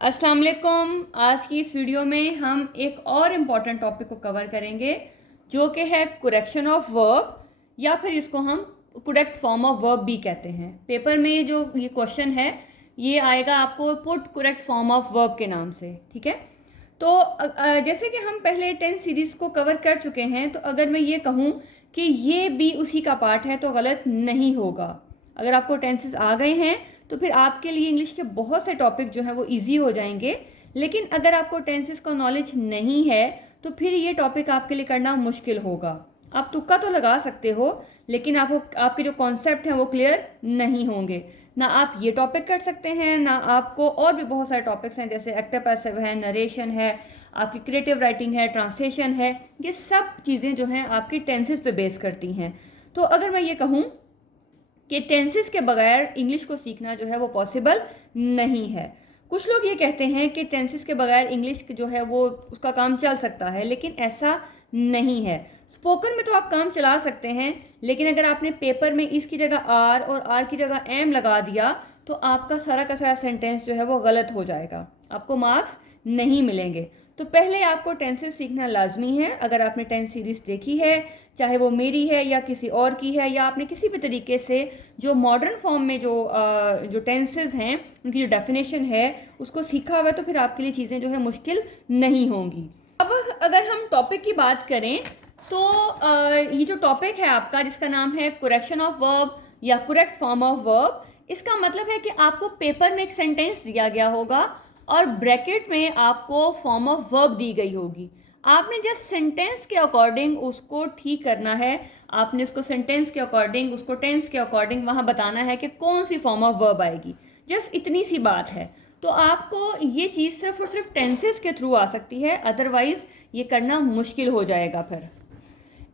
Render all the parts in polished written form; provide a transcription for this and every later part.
अस्सलाम वालेकुम। आज की इस वीडियो में हम एक और इम्पॉर्टेंट टॉपिक को कवर करेंगे जो कि है करेक्शन ऑफ वर्ब, या फिर इसको हम करेक्ट फॉर्म ऑफ वर्ब भी कहते हैं। पेपर में जो ये क्वेश्चन है ये आएगा आपको put correct form of verb के नाम से, ठीक है। तो जैसे कि हम पहले 10 सीरीज़ को कवर कर चुके हैं, तो अगर मैं ये कहूँ कि ये भी उसी का पार्ट है तो गलत नहीं होगा। अगर आपको टेंसेस आ गए हैं तो फिर आपके लिए इंग्लिश के बहुत से टॉपिक जो है वो इजी हो जाएंगे। लेकिन अगर आपको टेंसेस का नॉलेज नहीं है तो फिर ये टॉपिक आपके लिए करना मुश्किल होगा। आप तुक्का तो लगा सकते हो, लेकिन आपको आपके जो कॉन्सेप्ट हैं वो क्लियर नहीं होंगे। ना आप ये टॉपिक कर सकते हैं, ना आपको और भी बहुत सारे टॉपिक्स हैं जैसे एक्टिव पैसिव है, नरेशन है, आपकी क्रिएटिव राइटिंग है, ट्रांसलेशन है। ये सब चीज़ें जो हैं आपकी टेंसेस पे बेस करती हैं। तो अगर मैं ये कहूँ कि टेंसेस के बगैर इंग्लिश को सीखना जो है वो पॉसिबल नहीं है। कुछ लोग ये कहते हैं कि टेंसेस के बगैर इंग्लिश जो है वो उसका काम चल सकता है, लेकिन ऐसा नहीं है। स्पोकन में तो आप काम चला सकते हैं, लेकिन अगर आपने पेपर में इसकी जगह आर और आर की जगह एम लगा दिया तो आपका सारा का सारा सेंटेंस जो है वो गलत हो जाएगा, आपको मार्क्स नहीं मिलेंगे। तो पहले आपको टेंसेस सीखना लाजमी है। अगर आपने टेंस सीरीज देखी है, चाहे वो मेरी है या किसी और की है, या आपने किसी भी तरीके से जो मॉडर्न फॉर्म में जो टेंसेस हैं उनकी जो डेफिनेशन है उसको सीखा हुआ है, तो फिर आपके लिए चीज़ें जो है मुश्किल नहीं होंगी। अब अगर हम टॉपिक की बात करें तो ये जो टॉपिक है आपका जिसका नाम है करेक्शन ऑफ वर्ब या करेक्ट फॉर्म ऑफ वर्ब, इसका मतलब है कि आपको पेपर में एक सेंटेंस दिया गया होगा और ब्रैकेट में आपको फॉर्म ऑफ वर्ब दी गई होगी। आपने जस्ट सेंटेंस के अकॉर्डिंग उसको ठीक करना है। आपने उसको सेंटेंस के अकॉर्डिंग, उसको टेंस के अकॉर्डिंग वहाँ बताना है कि कौन सी फॉर्म ऑफ वर्ब आएगी। जस्ट इतनी सी बात है। तो आपको ये चीज़ सिर्फ और सिर्फ टेंसेस के थ्रू आ सकती है, अदरवाइज ये करना मुश्किल हो जाएगा। फिर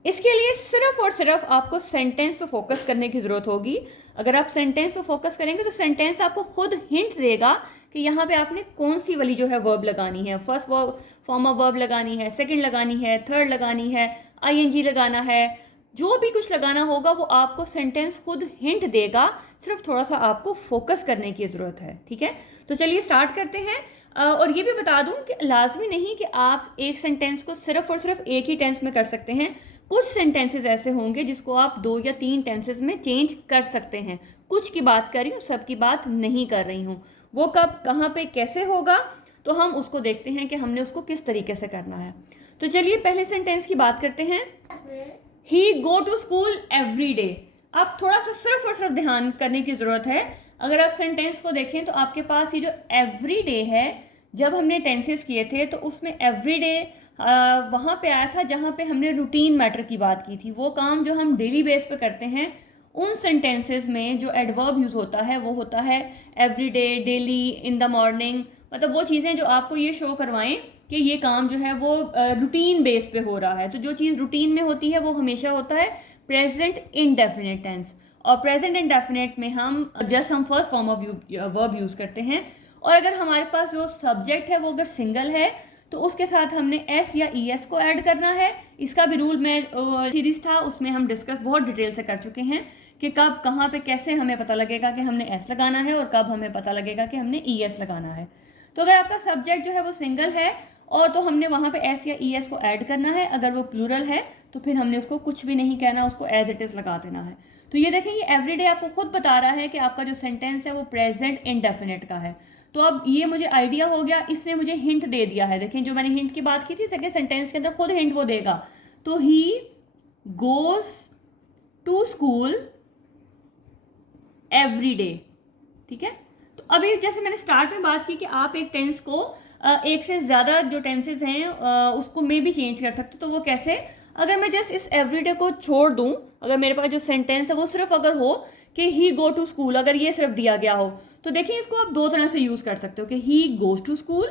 इसके लिए सिर्फ और सिर्फ आपको सेंटेंस पे फोकस करने की ज़रूरत होगी। अगर आप सेंटेंस पे फोकस करेंगे तो सेंटेंस आपको खुद हिंट देगा कि यहाँ पे आपने कौन सी वाली जो है वर्ब लगानी है। First verb form of verb लगानी है, सेकंड लगानी है, थर्ड लगानी है, आईएनजी लगाना है, जो भी कुछ लगाना होगा वो आपको सेंटेंस खुद हिंट देगा। सिर्फ थोड़ा सा आपको फोकस करने की ज़रूरत है, ठीक है। तो चलिए स्टार्ट करते हैं। और ये भी बता दूं कि लाजमी नहीं कि आप एक सेंटेंस को सिर्फ और सिर्फ एक ही टेंस में कर सकते हैं। कुछ सेंटेंसेस ऐसे होंगे जिसको आप 2 या 3 टेंसेस में चेंज कर सकते हैं। कुछ की बात कर रही हूँ, सब की बात नहीं कर रही हूँ। वो कब, कहाँ पे, कैसे होगा, तो हम उसको देखते हैं कि हमने उसको किस तरीके से करना है। तो चलिए पहले सेंटेंस की बात करते हैं। He go to school every day. अब थोड़ा सा सिर्फ और सिर्फ ध्यान करने की ज़रूरत है। अगर आप सेंटेंस को देखें तो आपके पास ये जो एवरी डे है, जब हमने टेंसेस किए थे तो उसमें एवरी डे वहाँ पे आया था जहाँ पे हमने रूटीन मैटर की बात की थी। वो काम जो हम डेली बेस पे करते हैं, उन सेंटेंसेस में जो एडवर्ब यूज़ होता है वो होता है every day, daily, in the morning. मतलब वो चीज़ें जो आपको ये शो करवाएं कि ये काम जो है वो रूटीन बेस पे हो रहा है। तो जो चीज़ रूटीन में होती है वो हमेशा होता है प्रेजेंट इंडेफिनिट टेंस, और प्रेजेंट इंडेफिनिट में हम first form of verb use करते हैं। और अगर हमारे पास जो सब्जेक्ट है वो अगर सिंगल है तो उसके साथ हमने एस या ई एस को ऐड करना है। इसका भी रूल में सीरीज था, उसमें हम डिस्कस बहुत डिटेल से कर चुके हैं कि कब, कहाँ पे, कैसे हमें पता लगेगा कि हमने एस लगाना है और कब हमें पता लगेगा कि हमने ई एस लगाना है। तो अगर आपका सब्जेक्ट जो है वो सिंगल है और तो हमने वहाँ पे एस या ई एस को ऐड करना है। अगर वो प्लूरल है तो फिर हमने उसको कुछ भी नहीं कहना, उसको एज इट इज़ लगा देना है। तो ये देखें, ये एवरीडे आपको खुद बता रहा है कि आपका जो सेंटेंस है वो प्रेजेंट इंडेफिनिट का है। तो अब ये मुझे आइडिया हो गया, इसने मुझे हिंट दे दिया है। देखें, जो मैंने हिंट की बात की थी, सेकेंड सेंटेंस के अंदर खुद हिंट वो देगा। तो he goes to school every day, ठीक है। तो अभी जैसे मैंने स्टार्ट में बात की कि आप एक टेंस को एक से ज़्यादा जो टेंसेज हैं उसको में भी चेंज कर सकते। तो वो कैसे? अगर मैं जस्ट इस एवरीडे को छोड़ दूं, अगर मेरे पास जो सेंटेंस है वो सिर्फ अगर हो कि ही गो टू स्कूल, अगर ये सिर्फ दिया गया हो, तो देखिए इसको आप 2 तरह से यूज़ कर सकते हो कि he goes to school,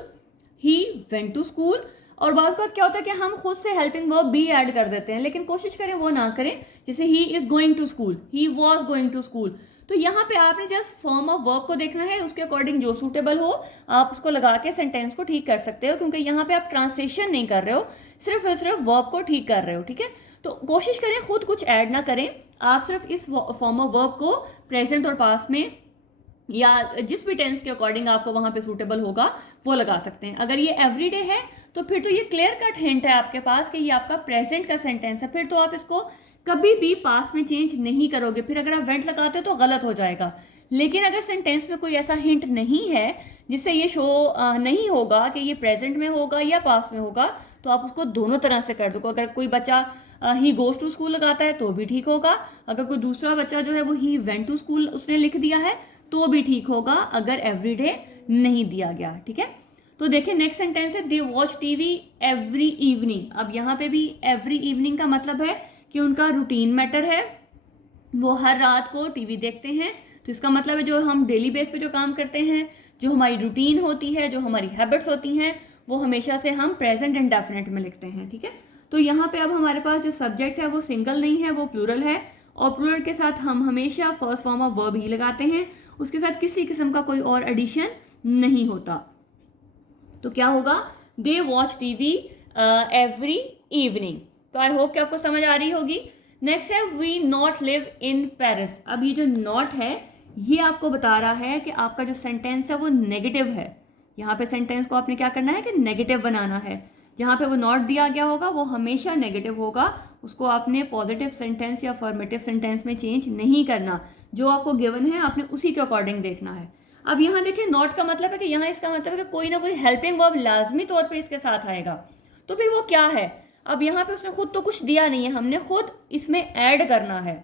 he went to school. और बात क्या होता है कि हम खुद से हेल्पिंग वर्ब भी ऐड कर देते हैं, लेकिन कोशिश करें वो ना करें। जैसे he is going to school, he was going to school. तो यहाँ पे आपने जस्ट फॉर्म ऑफ वर्ब को देखना है, उसके अकॉर्डिंग जो सूटेबल हो आप उसको लगा के सेंटेंस को ठीक कर सकते हो, क्योंकि यहाँ पे आप ट्रांसलेशन नहीं कर रहे हो, सिर्फ और सिर्फ वर्ब को ठीक कर रहे हो, ठीक है। तो कोशिश करें खुद कुछ ऐड ना करें, आप सिर्फ इस फॉर्म ऑफ वर्ब को प्रेजेंट और पास्ट में या जिस भी टेंस के अकॉर्डिंग आपको वहां पे सूटेबल होगा वो लगा सकते हैं। अगर ये एवरीडे है तो फिर तो ये क्लियर कट हिंट है आपके पास कि ये आपका प्रेजेंट का सेंटेंस है, फिर तो आप इसको कभी भी पास में चेंज नहीं करोगे। फिर अगर आप वेंट लगाते हो तो गलत हो जाएगा। लेकिन अगर सेंटेंस में कोई ऐसा हिंट नहीं है जिससे ये शो नहीं होगा कि ये प्रेजेंट में होगा या पास में होगा, तो आप उसको दोनों तरह से कर दो। अगर कोई बच्चा ही गोज टू स्कूल लगाता है तो भी ठीक होगा, अगर कोई दूसरा बच्चा जो है वो ही वेंट टू स्कूल उसने लिख दिया है तो भी ठीक होगा, अगर एवरीडे नहीं दिया गया। ठीक है, तो देखिए नेक्स्ट सेंटेंस है they watch TV every evening. अब यहाँ पे भी एवरी इवनिंग का मतलब है कि उनका रूटीन मैटर है, वो हर रात को टीवी देखते हैं। तो इसका मतलब है जो हम डेली बेस पे जो काम करते हैं, जो हमारी रूटीन होती है, जो हमारी हैबिट्स होती हैं, वो हमेशा से हम प्रेजेंट इंडेफिनिट में लिखते हैं। ठीक है, तो यहाँ पे अब हमारे पास जो सब्जेक्ट है वो सिंगल नहीं है, वो प्लूरल है, और प्लूरल के साथ हम हमेशा फर्स्ट फॉर्म ऑफ वर्ब ही लगाते हैं, उसके साथ किसी किस्म का कोई और एडिशन नहीं होता। तो क्या होगा, they watch TV every evening. तो आई होप कि आपको समझ आ रही होगी। नेक्स्ट है we not live in Paris. अब ये जो नॉट है ये आपको बता रहा है कि आपका जो सेंटेंस है वो नेगेटिव है। यहाँ पे सेंटेंस को आपने क्या करना है कि नेगेटिव बनाना है। जहाँ पे वो नॉट दिया गया होगा वो हमेशा नेगेटिव होगा, उसको आपने पॉजिटिव सेंटेंस या अफर्मेटिव सेंटेंस में चेंज नहीं करना। जो आपको गिवन है आपने उसी के अकॉर्डिंग देखना है। अब यहाँ देखिए नॉट का मतलब है कि यहाँ इसका मतलब है कि कोई ना कोई हेल्पिंग वर्ब लाजमी तौर पे इसके साथ आएगा। तो फिर वो क्या है, अब यहाँ पे उसने खुद तो कुछ दिया नहीं है, हमने खुद इसमें ऐड करना है।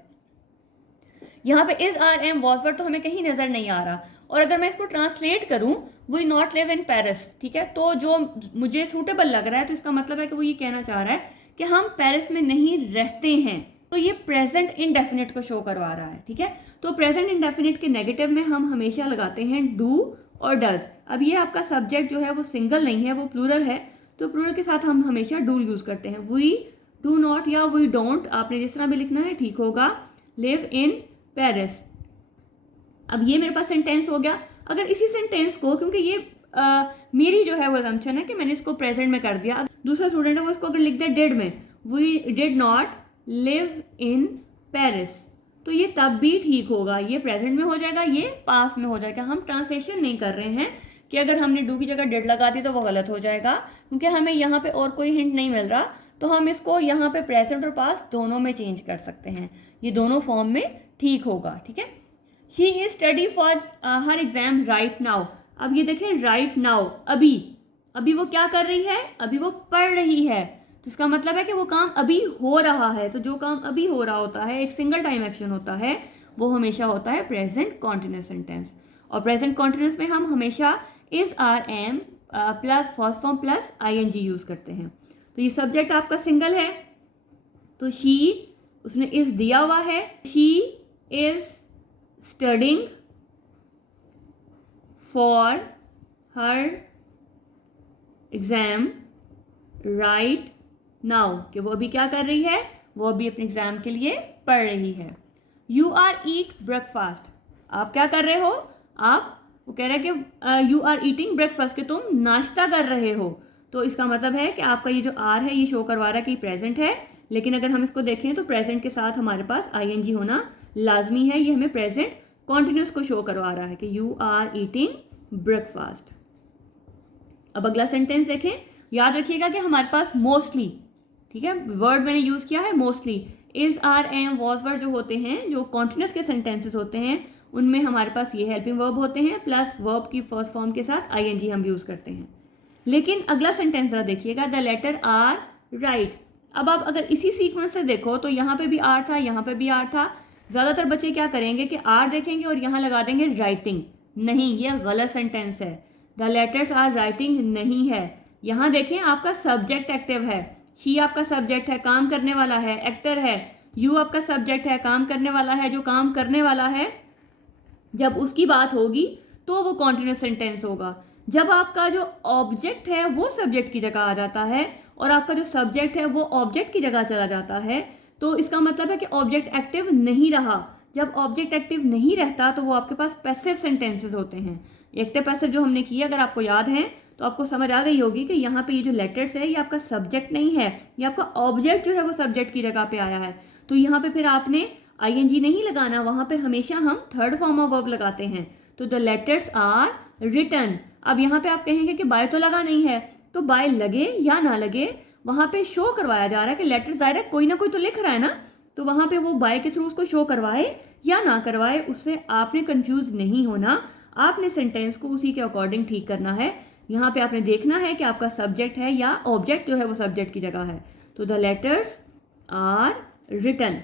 यहाँ पे is are am was word तो हमें कहीं नजर नहीं आ रहा, और अगर मैं इसको ट्रांसलेट करूं we not live in Paris, ठीक है, तो जो मुझे सूटेबल लग रहा है तो इसका मतलब है कि वो ये कहना चाह रहा है कि हम पेरिस में नहीं रहते हैं। तो ये प्रेजेंट इंडेफिनिट को शो करवा रहा है। ठीक है, तो प्रेजेंट इंडेफिनिट के नेगेटिव में हम हमेशा लगाते हैं डू और डज। अब ये आपका सब्जेक्ट जो है वो सिंगल नहीं है, वो प्लूरल है, तो प्लूरल के साथ हम हमेशा डू यूज करते हैं। वी डू नॉट या वी डोंट, आपने जिस तरह भी लिखना है ठीक होगा, लिव इन पेरिस। अब ये मेरे पास सेंटेंस हो गया। अगर इसी सेंटेंस को, क्योंकि ये मेरी जो है वो असम्पशन है कि मैंने इसको प्रेजेंट में कर दिया, दूसरा स्टूडेंट है वो इसको अगर लिख दे डिड में, we did not live in Paris, तो ये तब भी ठीक होगा। ये प्रेजेंट में हो जाएगा, ये पास में हो जाएगा। हम ट्रांसलेशन नहीं कर रहे हैं कि अगर हमने डू की जगह डिड लगा दी तो वो गलत हो जाएगा, क्योंकि हमें यहाँ पे और कोई हिंट नहीं मिल रहा। तो हम इसको यहाँ पे प्रेजेंट और पास दोनों में चेंज कर सकते हैं, ये दोनों फॉर्म में ठीक होगा। ठीक है, she is study for her exam right now. अब ये देखें राइट नाउ, अभी, अभी वो क्या कर रही है, अभी वो पढ़ रही है, तो इसका मतलब है कि वो काम अभी हो रहा है। तो जो काम अभी हो रहा होता है, एक सिंगल टाइम एक्शन होता है, वो हमेशा होता है प्रेजेंट कॉन्टिन्यूस सेंटेंस। और प्रेजेंट कॉन्टिन्यूस में हम हमेशा is are am plus first form plus ING use करते हैं। तो ये सब्जेक्ट आपका सिंगल है, तो शी, उसने इज दिया हुआ है, she is studying for her exam right now, कि वो अभी क्या कर रही है, वो अभी अपने एग्जाम के लिए पढ़ रही है। यू आर ईट ब्रेकफास्ट, आप क्या कर रहे हो, आप, वो कह रहा है कि यू आर ईटिंग ब्रेकफास्ट, कि तुम नाश्ता कर रहे हो। तो इसका मतलब है कि आपका ये जो आर है ये शो करवा रहा है कि प्रेजेंट है, लेकिन अगर हम इसको देखें तो प्रेजेंट के साथ हमारे पास ING होना लाजमी है। ये हमें प्रेजेंट कॉन्टिन्यूस को शो करवा रहा है कि यू आर ईटिंग ब्रेकफास्ट। अब अगला सेंटेंस देखें, याद रखिएगा कि हमारे पास मोस्टली, ठीक है, वर्ड मैंने यूज किया है mostly. Is are am was word जो होते हैं, जो कॉन्टिन्यूस के सेंटेंसेस होते हैं, उनमें हमारे पास ये हेल्पिंग वर्ब होते हैं, प्लस वर्ब की फर्स्ट फॉर्म के साथ ING हम यूज करते हैं। लेकिन अगला सेंटेंस जरा देखिएगा, द लेटर आर राइट। अब आप अगर इसी सीक्वेंस से देखो तो यहाँ पे भी आर था, यहाँ पे भी आर था। ज़्यादातर बच्चे क्या करेंगे कि आर देखेंगे और यहाँ लगा देंगे राइटिंग। नहीं, ये गलत सेंटेंस है। द लेटर्स आर राइटिंग नहीं है। यहाँ देखें आपका सब्जेक्ट एक्टिव है, शी आपका सब्जेक्ट है, काम करने वाला है, एक्टर है, यू आपका सब्जेक्ट है, काम करने वाला है, जो काम करने वाला है जब उसकी बात होगी तो वो कॉन्टिन्यूस सेंटेंस होगा। जब आपका जो ऑब्जेक्ट है वो सब्जेक्ट की जगह आ जाता है और आपका जो सब्जेक्ट है वो ऑब्जेक्ट की जगह चला जाता है, तो इसका मतलब है कि ऑब्जेक्ट एक्टिव नहीं रहा। जब ऑब्जेक्ट एक्टिव नहीं रहता तो वो आपके पास पैसिव सेंटेंसेस होते हैं। एक्टिव पैसिव जो हमने किया अगर आपको याद है तो आपको समझ आ गई होगी कि यहाँ पे ये जो लेटर्स है ये आपका सब्जेक्ट नहीं है, ये आपका ऑब्जेक्ट जो है वो सब्जेक्ट की जगह पे आया है। तो यहाँ पे फिर आपने ING नहीं लगाना, वहाँ पे हमेशा हम थर्ड फॉर्म ऑफ वर्ब लगाते हैं। तो द लेटर्स आर रिटन। अब यहाँ पे आप कहेंगे कि बाय तो लगा नहीं है, तो बाय लगे या ना लगे वहाँ पे शो करवाया जा रहा है कि लेटर्स डायरेक्ट कोई ना कोई तो लिख रहा है ना, तो वहाँ पे वो बाय के थ्रू उसको शो करवाए या ना करवाए, उससे आपने कंफ्यूज नहीं होना। आपने सेंटेंस को उसी के अकॉर्डिंग ठीक करना है। यहाँ पे आपने देखना है कि आपका सब्जेक्ट है या ऑब्जेक्ट जो है वो सब्जेक्ट की जगह है। तो द लेटर्स आर रिटन,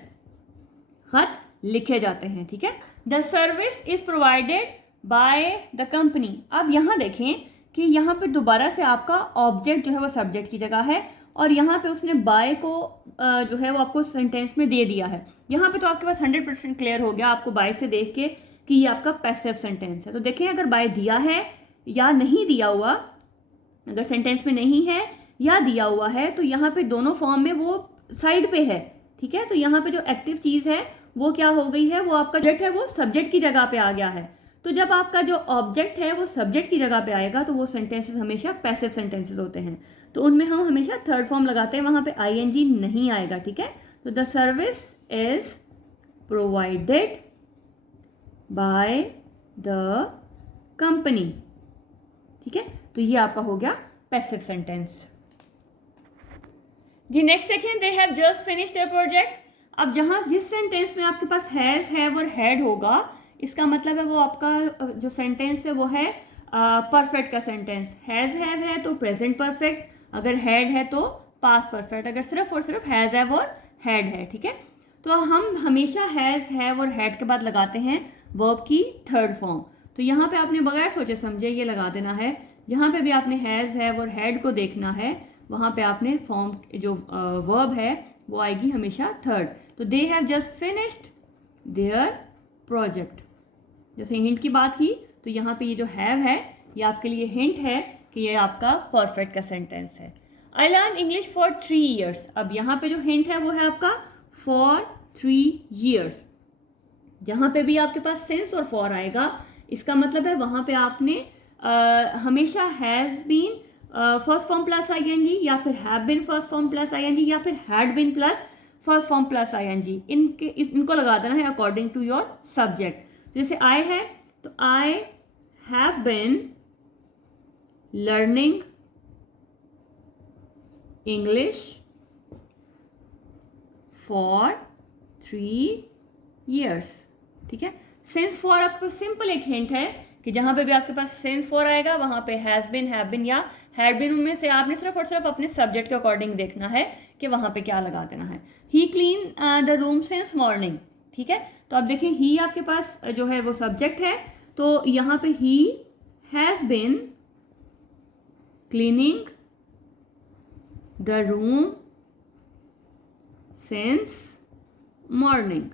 खत लिखे जाते हैं, ठीक है। The service is provided by the company. अब यहाँ देखें कि यहाँ पे दोबारा से आपका ऑब्जेक्ट जो है वो सब्जेक्ट की जगह है और यहाँ पे उसने बाय को जो है वो आपको सेंटेंस में दे दिया है। यहाँ पे तो आपके पास 100% क्लियर हो गया आपको बाय से देख के कि ये आपका पैसिव सेंटेंस है। तो देखें अगर बाय दिया है या नहीं दिया हुआ, अगर सेंटेंस में नहीं है या दिया हुआ है तो यहाँ पे दोनों फॉर्म में वो साइड पे है, ठीक है। तो यहाँ पे जो एक्टिव चीज़ है वो क्या हो गई है, वो आपका ऑब्जेक्ट है वो सब्जेक्ट की जगह पे आ गया है। तो जब आपका जो ऑब्जेक्ट है वो सब्जेक्ट की जगह पे आएगा तो वो सेंटेंसेस हमेशा पैसिव सेंटेंसेस होते हैं, तो उनमें हम हमेशा थर्ड फॉर्म लगाते हैं, वहाँ पे आईएनजी नहीं आएगा, ठीक है। तो the service is provided by the company, ठीक है। तो ये आपका हो गया पैसिव सेंटेंस। जी नेक्स्ट देखें, they have just finished there project. अब जहाँ जिस सेंटेंस में आपके पास हैज़ हैव और हैड होगा, इसका मतलब है वो आपका जो सेंटेंस है वो है परफेक्ट का सेंटेंस। हैज़ हैव है तो प्रेजेंट परफेक्ट, अगर हैड है तो पास्ट परफेक्ट, अगर सिर्फ और सिर्फ हैज़ हैव और हैड है, ठीक है। तो हम हमेशा हैज़ हैव और हैड के बाद लगाते हैं वर्ब की थर्ड फॉर्म। तो यहाँ पे आपने बगैर सोचे समझे ये लगा देना है। जहाँ पे भी आपने हैज़ हैव और हैड को देखना है वहाँ पे आपने फॉर्म जो वर्ब है वो आएगी हमेशा थर्ड। तो they have just finished there project. जैसे हिंट की बात की तो यहाँ पे ये जो हैव है ये आपके लिए हिंट है कि ये आपका परफेक्ट का सेंटेंस है। I learn English for 3 years। अब यहाँ पे जो हिंट है वो है आपका फॉर 3 years। जहाँ पे भी आपके पास सिंस और फॉर आएगा इसका मतलब है वहाँ पे आपने हमेशा has been first form plus ING या फिर have been first form plus ING या फिर had been plus first form plus ING, इनको लगा देना है अकॉर्डिंग टू योर सब्जेक्ट। जैसे आई है तो I have been learning English for 3 years, ठीक है। सिंस फॉर आपको सिंपल एक हिंट है कि जहाँ पे भी आपके पास सिंस फॉर आएगा वहाँ पे हैज़ बिन, हैव बिन या हैड बिन में से आपने सिर्फ और सिर्फ अपने सब्जेक्ट के अकॉर्डिंग देखना है कि वहाँ पे क्या लगा देना है। He clean the room since morning, ठीक है। तो आप देखिए ही आपके पास जो है वो सब्जेक्ट है, तो यहाँ पे he has been cleaning the room since morning,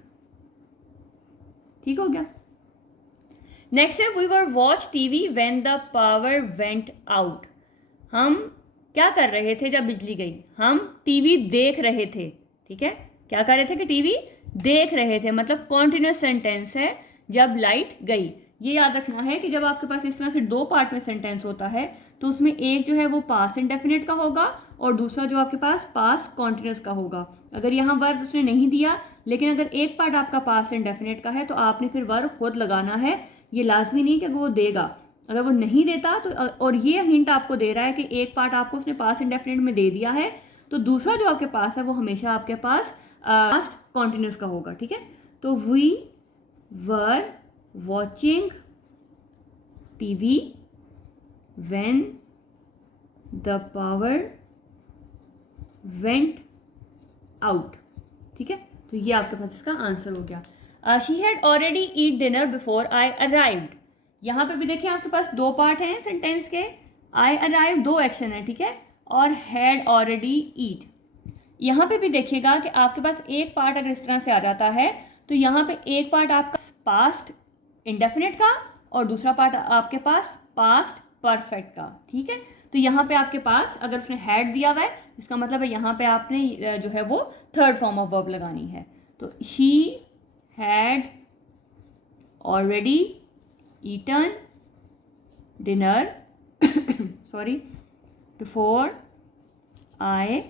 ठीक हो गया। नेक्स्ट है we were watch TV when the power went out. हम क्या कर रहे थे जब बिजली गई, हम टीवी देख रहे थे, ठीक है। क्या कर रहे थे कि टीवी देख रहे थे, मतलब कॉन्टिन्यूस सेंटेंस है जब लाइट गई। ये याद रखना है कि जब आपके पास इस तरह से 2 पार्ट में सेंटेंस होता है तो उसमें एक जो है वो पास्ट इंडेफिनिट का होगा और दूसरा जो आपके पास पास्ट कॉन्टिन्यूस का होगा। अगर यहाँ वर्ब उसने नहीं दिया लेकिन अगर एक पार्ट आपका पास्ट इंडेफिनिट का है तो आपने फिर वर्ब खुद लगाना है, ये लाजमी नहीं कि वो देगा। अगर वो नहीं देता तो और ये हिंट आपको दे रहा है कि एक पार्ट आपको उसने पास्ट इंडेफिनिट में दे दिया है तो दूसरा जो आपके पास है वो हमेशा आपके पास पास्ट कॉन्टिन्यूस का होगा, ठीक है। तो we were watching TV when the power went out, ठीक है। तो ये आपके पास इसका आंसर हो गया। She had already eat dinner before I arrived. यहाँ पे भी देखिए आपके पास 2 पार्ट हैं सेंटेंस के, आई अराइव 2 एक्शन है, ठीक है, और हैड ऑलरेडी ईट। यहाँ पे भी देखिएगा कि आपके पास एक पार्ट अगर इस तरह से आ जाता है तो यहाँ पे एक पार्ट आपका पास्ट इंडेफिनिट का और दूसरा पार्ट आपके पास पास्ट परफेक्ट का, ठीक है। तो यहाँ पे आपके पास अगर उसने हैड दिया हुआ है इसका मतलब है यहाँ पे आपने जो है वो थर्ड फॉर्म ऑफ वर्ब लगानी है। तो she had already eaten dinner sorry before I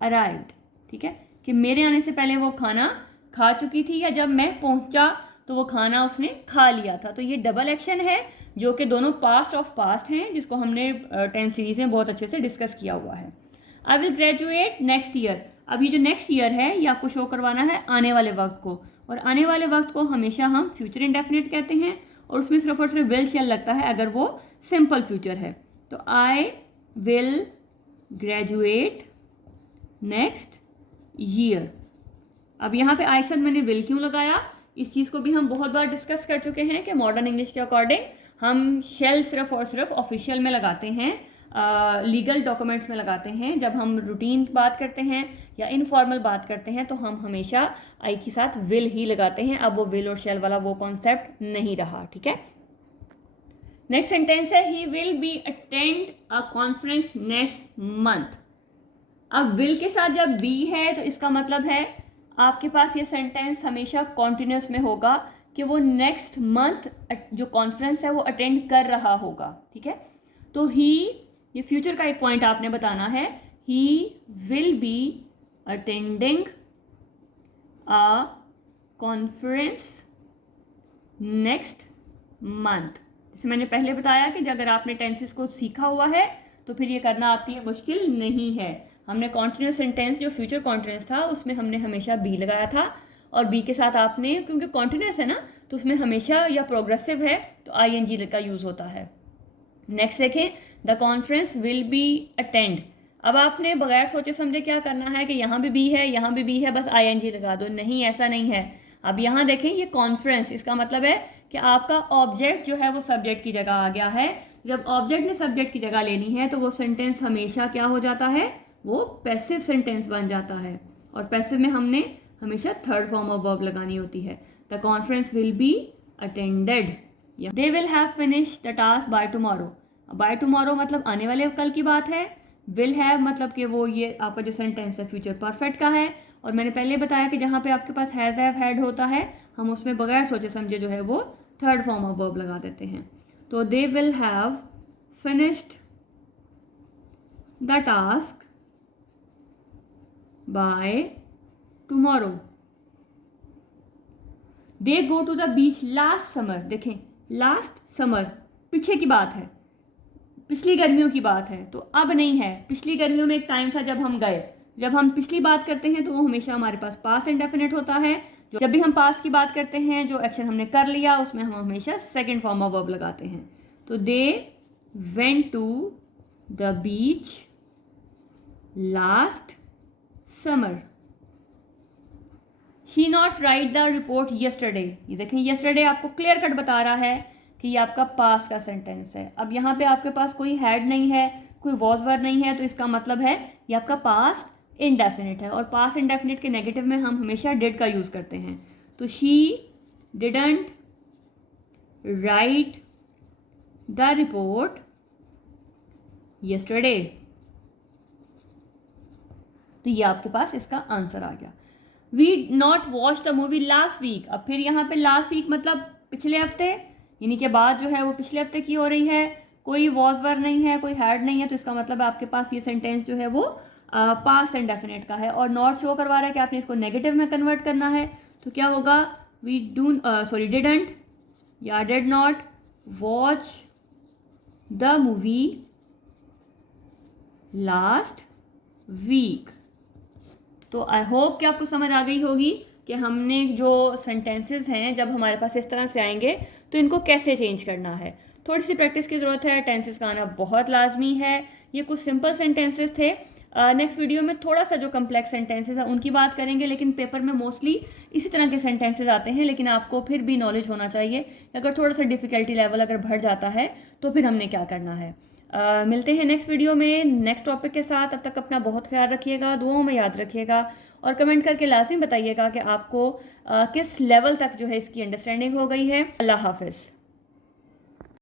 arrived, ठीक है, कि मेरे आने से पहले वो खाना खा चुकी थी या जब मैं पहुंचा तो वो खाना उसने खा लिया था। तो ये डबल एक्शन है जो कि दोनों पास्ट ऑफ पास्ट हैं, जिसको हमने 10 सीरीज में बहुत अच्छे से डिस्कस किया हुआ है। I will graduate next year. अब ये जो नेक्स्ट ईयर है ये आपको शो करवाना है आने वाले वक्त को, और आने वाले वक्त को हमेशा हम फ्यूचर इंडेफिनिट कहते हैं, और उसमें सिर्फ और सिर्फ विल शैल लगता है अगर वो सिंपल फ्यूचर है। तो I will graduate next year. अब यहाँ पे आई के साथ मैंने विल क्यों लगाया, इस चीज़ को भी हम बहुत बार डिस्कस कर चुके हैं कि मॉडर्न इंग्लिश के अकॉर्डिंग हम शेल सिर्फ और सिर्फ ऑफिशियल में लगाते हैं, लीगल डॉक्यूमेंट्स में लगाते हैं। जब हम रूटीन बात करते हैं या इनफॉर्मल बात करते हैं तो हम हमेशा आई के साथ विल ही लगाते हैं। अब वो विल और शेल वाला वो कॉन्सेप्ट नहीं रहा, ठीक है। नेक्स्ट सेंटेंस है he will be attend a conference next month. अब विल के साथ जब बी है तो इसका मतलब है आपके पास ये सेंटेंस हमेशा कॉन्टिन्यूस में होगा कि वो नेक्स्ट मंथ जो कॉन्फ्रेंस है वो अटेंड कर रहा होगा, ठीक है। तो ही, ये फ्यूचर का एक पॉइंट आपने बताना है, he will be attending a conference next month. जैसे मैंने पहले बताया कि अगर आपने टेंसेस को सीखा हुआ है तो फिर ये करना आपके लिए मुश्किल नहीं है। हमने कॉन्टिन्यूस सेंटेंस जो फ्यूचर कॉन्टिन्यूस था उसमें हमने हमेशा बी लगाया था, और बी के साथ आपने, क्योंकि कॉन्टिन्यूस है ना तो उसमें हमेशा, या प्रोग्रेसिव है तो आईएनजी का यूज़ होता है। नेक्स्ट देखें, the conference will be attend. अब आपने बगैर सोचे समझे क्या करना है कि यहाँ भी बी है, यहाँ भी बी है, बस आईएनजी लगा दो। नहीं, ऐसा नहीं है। अब यहाँ देखें, ये कॉन्फ्रेंस, इसका मतलब है कि आपका ऑब्जेक्ट जो है वो सब्जेक्ट की जगह आ गया है। जब ऑब्जेक्ट ने सब्जेक्ट की जगह लेनी है तो वो सेंटेंस हमेशा क्या हो जाता है, वो पैसिव सेंटेंस बन जाता है, और पैसिव में हमने हमेशा थर्ड फॉर्म ऑफ वर्ब लगानी होती है। The conference will be attended. They will have finish the task by tomorrow. By tomorrow मतलब आने वाले कल की बात है। विल हैव मतलब कि वो ये आपका जो सेंटेंस है फ्यूचर परफेक्ट का है, और मैंने पहले बताया कि जहाँ पे आपके पास हैज़, हैव, हैड होता है हम उसमें बगैर सोचे समझे जो है वो थर्ड फॉर्म ऑफ वर्ब लगा देते हैं। तो they will have finished the task by tomorrow. They go to the beach last summer. देखें, लास्ट समर पीछे की बात है, पिछली गर्मियों की बात है, तो अब नहीं है। पिछली गर्मियों में एक टाइम था जब हम गए। जब हम पिछली बात करते हैं तो वो हमेशा हमारे पास पास्ट इंडेफिनिट होता है। जब भी हम पास्ट की बात करते हैं, जो एक्शन हमने कर लिया उसमें हम हमेशा सेकंड फॉर्म ऑफ वर्ब लगाते हैं। तो they went to the beach last summer. She not write the report yesterday. ये देखें, येस्टरडे आपको क्लियर कट बता रहा है कि ये आपका पास का सेंटेंस है। अब यहाँ पे आपके पास कोई हैड नहीं है, कोई वॉज वर्ब नहीं है, तो इसका मतलब है ये आपका पास्ट इंडेफिनिट है, और पास्ट इंडेफिनिट के नेगेटिव में हम हमेशा डिड का यूज़ करते हैं। तो she didn't write the report yesterday. तो ये आपके पास इसका आंसर आ गया। We not watch the movie last week. अब फिर यहाँ पे लास्ट वीक मतलब पिछले हफ्ते, यानी कि बात जो है वो पिछले हफ्ते की हो रही है, कोई वॉज वर्ब नहीं है, कोई हैड नहीं है, तो इसका मतलब आपके पास ये सेंटेंस जो है वो पास्ट इंडेफिनिट का है, और नॉट शो करवा रहा है कि आपने इसको नेगेटिव में कन्वर्ट करना है। तो क्या होगा, वी डिडंट या did not watch the movie last week. तो आई होप कि आपको समझ आ गई होगी कि हमने जो सेंटेंसेस हैं जब हमारे पास इस तरह से आएंगे तो इनको कैसे चेंज करना है। थोड़ी सी प्रैक्टिस की ज़रूरत है, टेंसेस का आना बहुत लाजमी है। ये कुछ सिंपल सेंटेंसेस थे। नेक्स्ट वीडियो में थोड़ा सा जो कम्प्लेक्स सेंटेंसेस है उनकी बात करेंगे, लेकिन पेपर में मोस्टली इसी तरह के सेंटेंसेस आते हैं। लेकिन आपको फिर भी नॉलेज होना चाहिए, अगर थोड़ा सा डिफ़िकल्टी लेवल अगर बढ़ जाता है तो फिर हमने क्या करना है। मिलते हैं नेक्स्ट वीडियो में नेक्स्ट टॉपिक के साथ। अब तक अपना बहुत ख्याल रखिएगा, दुआओं में याद रखिएगा, और कमेंट करके लाजमी बताइएगा कि आपको किस लेवल तक जो है इसकी अंडरस्टैंडिंग हो गई है। अल्लाह हाफिज़।